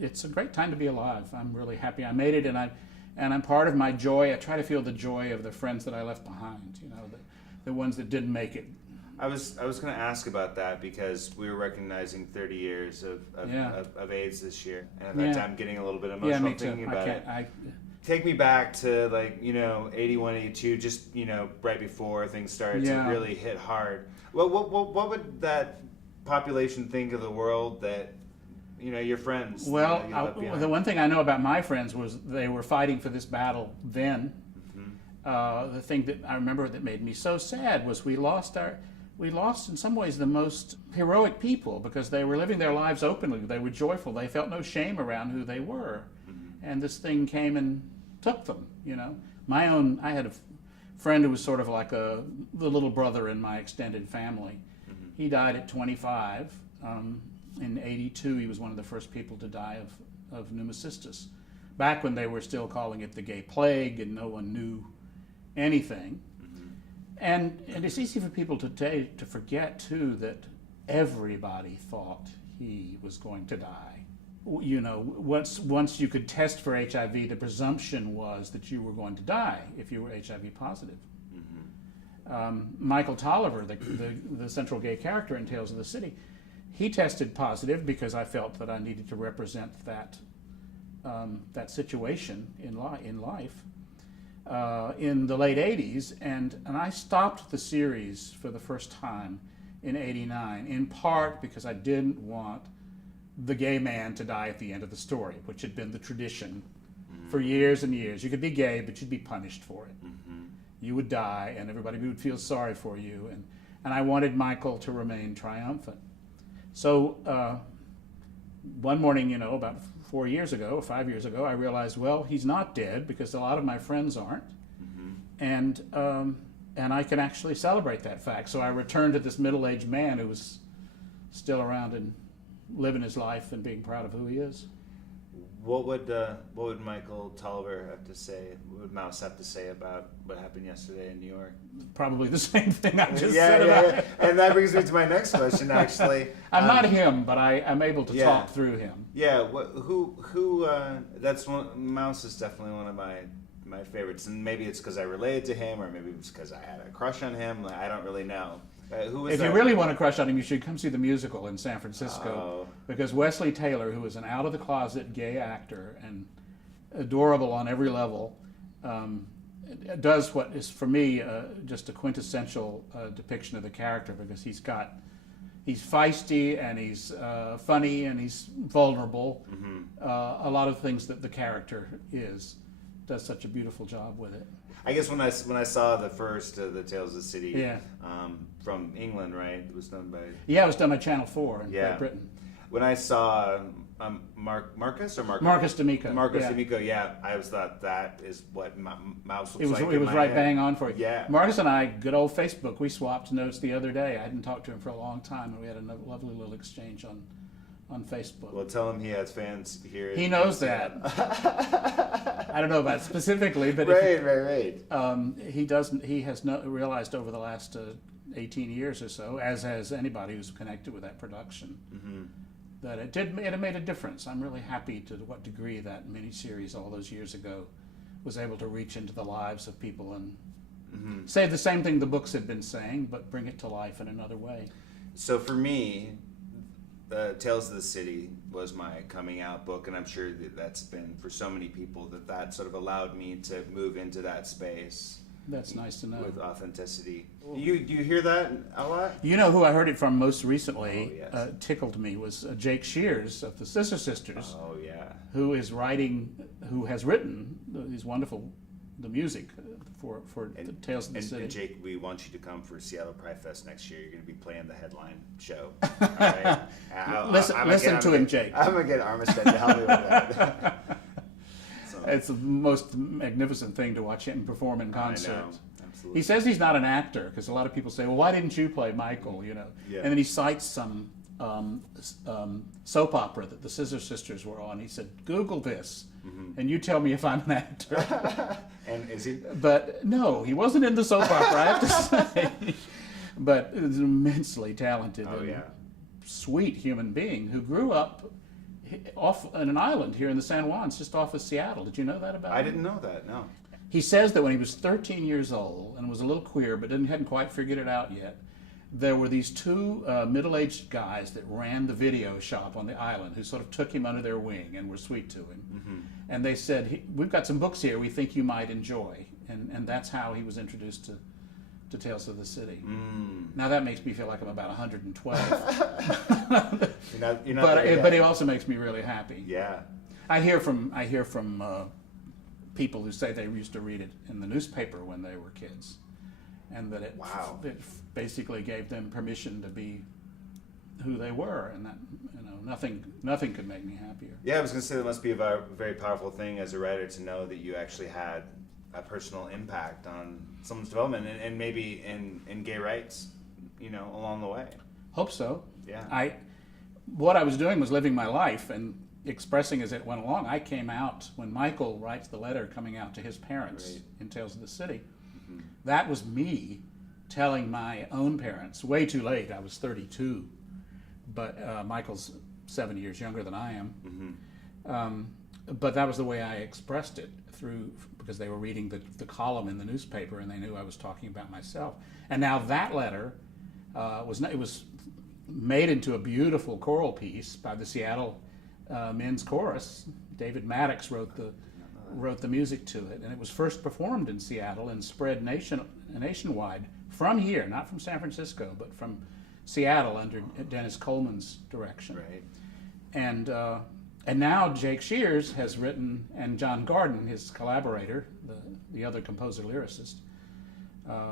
it's a great time to be alive. I'm really happy I made it, and I'm part of my joy. I try to feel the joy of the friends that I left behind. The ones that didn't make it. I was going to ask about that because we were recognizing 30 years of AIDS this year, and at that time getting a little bit emotional thinking about it. Take me back to 81, 82, just right before things started to really hit hard. What would that population think of the world that your friends? Well, the one thing I know about my friends was they were fighting for this battle then. Mm-hmm. The thing that I remember that made me so sad was we lost in some ways the most heroic people because they were living their lives openly. They were joyful. They felt no shame around who they were. And this thing came and took them, I had a friend who was sort of like the little brother in my extended family. Mm-hmm. He died at 25. In 82, he was one of the first people to die of pneumocystis. Back when they were still calling it the gay plague and no one knew anything. Mm-hmm. And it's easy for people today to forget, too, that everybody thought he was going to die. Once you could test for HIV, the presumption was that you were going to die if you were HIV positive. Mm-hmm. Michael Tolliver, the central gay character in Tales of the City, he tested positive because I felt that I needed to represent that situation in life in the late 80s, and I stopped the series for the first time in 89, in part because I didn't want the gay man to die at the end of the story, which had been the tradition for years and years. You could be gay, but you'd be punished for it. Mm-hmm. You would die, and everybody would feel sorry for you. And I wanted Michael to remain triumphant. So one morning, about 4 years ago, or 5 years ago, I realized, well, he's not dead because a lot of my friends aren't. Mm-hmm. And I can actually celebrate that fact. So I returned to this middle-aged man who was still around and living his life and being proud of who he is. What would Michael Tolliver have to say? What would Mouse have to say about what happened yesterday in New York? Probably the same thing I just said about it. And that brings me to my next question, actually. I'm not him, but I'm able to talk through him. Yeah. That's Mouse is definitely one of my favorites, and maybe it's because I related to him, or maybe it's because I had a crush on him. I don't really know. If you really want to crush on him, you should come see the musical in San Francisco, because Wesley Taylor, who is an out-of-the-closet gay actor and adorable on every level, does what is, for me, just a quintessential depiction of the character, because he's feisty and he's funny and he's vulnerable. Mm-hmm. A lot of things that the character does such a beautiful job with it. I guess when I saw the first the Tales of the City from England, right? It was done by... Yeah, it was done by Channel 4 in Great Britain. When I saw Marcus D'Amico. D'Amico, I always thought that is what Mouse looks like. It was right bang on for you. Yeah. Marcus and I, good old Facebook, we swapped notes the other day. I hadn't talked to him for a long time, and we had a lovely little exchange on Facebook. Well, tell him he has fans here. He knows that. I don't know about specifically, but right. He has realized over the last 18 years or so, as has anybody who's connected with that production, that it made a difference. I'm really happy to what degree that miniseries all those years ago was able to reach into the lives of people and say the same thing the books had been saying, but bring it to life in another way. So for me, Tales of the City was my coming out book, and I'm sure that's been for so many people that sort of allowed me to move into that space. That's nice to know. With authenticity. Do you hear that a lot? You know who I heard it from most recently, tickled me, was Jake Shears of the Scissor Sisters. Oh, yeah. Who has written these wonderful, the music for the Tales of the City. And Jake, we want you to come for Seattle PrideFest next year. You're going to be playing the headline show. All right? Listen to him, Jake. I'm going to get Armistead to help me with that. It's the most magnificent thing to watch him perform in concert. I know. Absolutely. He says he's not an actor, because a lot of people say, well, why didn't you play Michael, Yeah. And then he cites some soap opera that the Scissor Sisters were on. He said, Google this, and you tell me if I'm an actor. And is he? But no, he wasn't in the soap opera, I have to say. But he was an immensely talented and sweet human being who grew up. off on an island here in the San Juans, just off of Seattle. Did you know that about him? I didn't know that, no. He says that when he was 13 years old and was a little queer but hadn't quite figured it out yet, there were these two middle-aged guys that ran the video shop on the island who sort of took him under their wing and were sweet to him. Mm-hmm. And they said, we've got some books here we think you might enjoy. And that's how he was introduced to Tales of the City. Mm. Now that makes me feel like I'm about 112. But it also makes me really happy. Yeah. I hear from people who say they used to read it in the newspaper when they were kids, and that it basically gave them permission to be who they were, and that nothing could make me happier. Yeah, I was going to say that must be a very powerful thing as a writer to know that you actually had a personal impact on someone's development and maybe in gay rights, along the way. Hope so. Yeah. What I was doing was living my life and expressing as it went along. I came out when Michael writes the letter coming out to his parents in Tales of the City. Mm-hmm. That was me telling my own parents, way too late. I was 32, but Michael's 7 years younger than I am. Mm-hmm. But that was the way I expressed it because they were reading the column in the newspaper and they knew I was talking about myself. And now that letter was made into a beautiful choral piece by the Seattle Men's Chorus. David Maddox wrote the music to it, and it was first performed in Seattle and spread nationwide from here, not from San Francisco, but from Seattle under Dennis Coleman's direction. Right. And now Jake Shears has written, and John Garden, his collaborator, the other composer lyricist,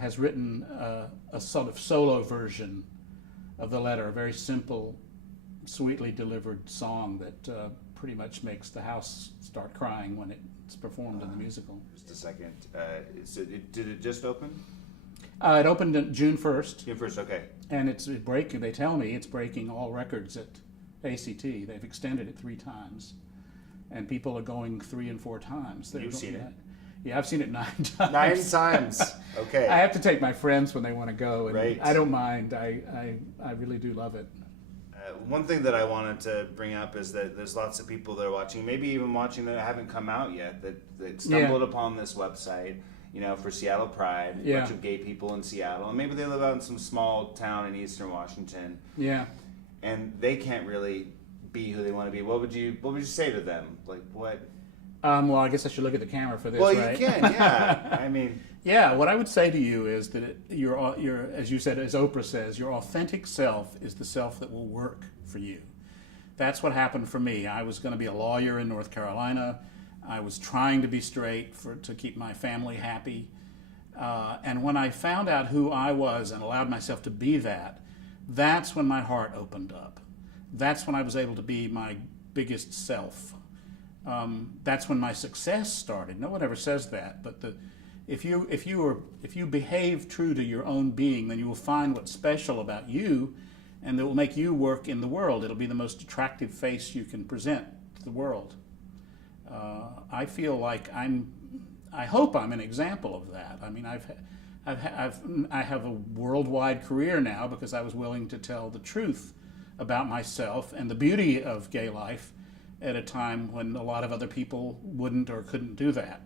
has written a sort of solo version of the letter, a very simple, sweetly delivered song that pretty much makes the house start crying when it's performed in the musical. Just a second. Did it just open? It opened on June 1st. June 1st, okay. And they tell me it's breaking all records at ACT. They've extended it 3 times. And people are going 3 and 4 times. You've seen it? Yeah, I've seen it 9 times. 9 times. Okay. I have to take my friends when they want to go, and right. I don't mind. I really do love it. One thing that I wanted to bring up is that there's lots of people that are watching, maybe even watching that haven't come out yet, that stumbled upon this website, for Seattle Pride, a bunch of gay people in Seattle, and maybe they live out in some small town in Eastern Washington. Yeah. And they can't really be who they want to be. What would you say to them? Like what? Well, I guess I should look at the camera for this, right? Well, you can, yeah. I mean... Yeah, what I would say to you is that you're, as you said, as Oprah says, your authentic self is the self that will work for you. That's what happened for me. I was going to be a lawyer in North Carolina. I was trying to be straight to keep my family happy. And when I found out who I was and allowed myself to be that, that's when my heart opened up. That's when I was able to be my biggest self. That's when my success started. No one ever says that, but if you behave true to your own being, then you will find what's special about you, and it will make you work in the world. It'll be the most attractive face you can present to the world. I feel like I hope I'm an example of that. I mean, I have a worldwide career now because I was willing to tell the truth about myself and the beauty of gay life at a time when a lot of other people wouldn't or couldn't do that.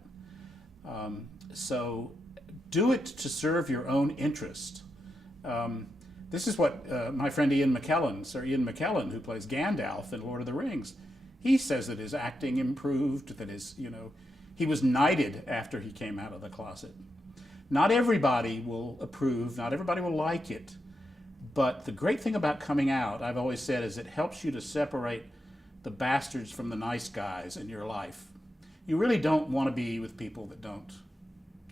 So do it to serve your own interest. This is what my friend Sir Ian McKellen, who plays Gandalf in Lord of the Rings, he says that his acting improved, that he was knighted after he came out of the closet. Not everybody will approve, not everybody will like it, but the great thing about coming out, I've always said, is it helps you to separate the bastards from the nice guys in your life. You really don't want to be with people that don't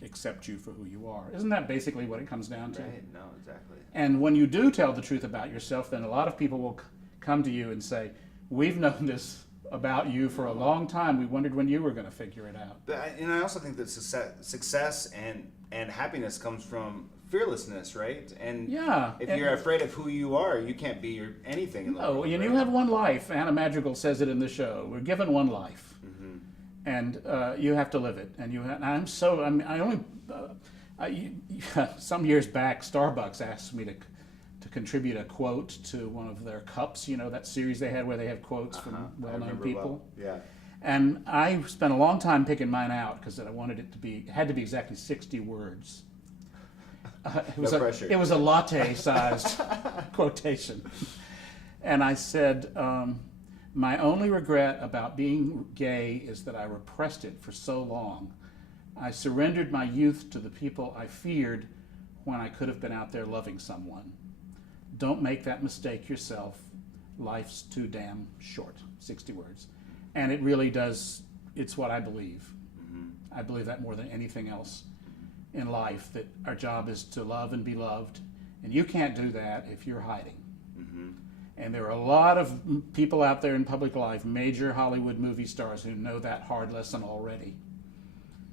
accept you for who you are. Isn't that basically what it comes down to? Right, no, exactly. And when you do tell the truth about yourself, then a lot of people will come to you and say, we've known this about you for a long time. We wondered when you were going to figure it out. But I also think that success and happiness comes from fearlessness, right? And if you're afraid of who you are, you can't be anything in the world. Oh, and you have one life. Anna Madrigal says it in the show. We're given one life. Mm-hmm. And you have to live it. And some years back, Starbucks asked me to contribute a quote to one of their cups. You know, that series they had where they have quotes from well-known people. Well. Yeah. And I spent a long time picking mine out because I wanted it to be, it had to be exactly 60 words. No pressure. It was a latte-sized quotation. And I said, my only regret about being gay is that I repressed it for so long. I surrendered my youth to the people I feared when I could have been out there loving someone. Don't make that mistake yourself. Life's too damn short. 60 words. And it really does, it's what I believe. I believe that more than anything else in life, that our job is to love and be loved. And you can't do that if you're hiding. And there are a lot of people out there in public life, major Hollywood movie stars, who know that hard lesson already.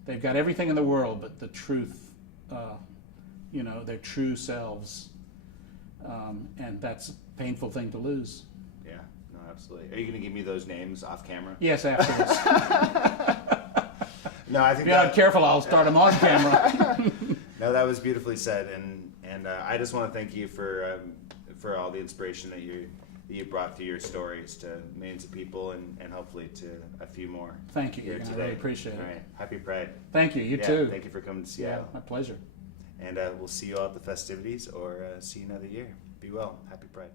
They've got everything in the world but the truth, you know, their true selves. And that's a painful thing to lose. Yeah, no, absolutely. Are you going to give me those names off camera? Yes, afterwards. No, I think if you're not careful, I'll start them on camera. No, that was beautifully said, and I just want to thank you for all the inspiration that you brought through your stories to millions of people and hopefully to a few more. Thank you. Here I today. really appreciate it. All right, happy Pride. Thank you. You too. Thank you for coming to Seattle. Yeah, my pleasure. And we'll see you all at the festivities or see you another year. Be well. Happy Pride.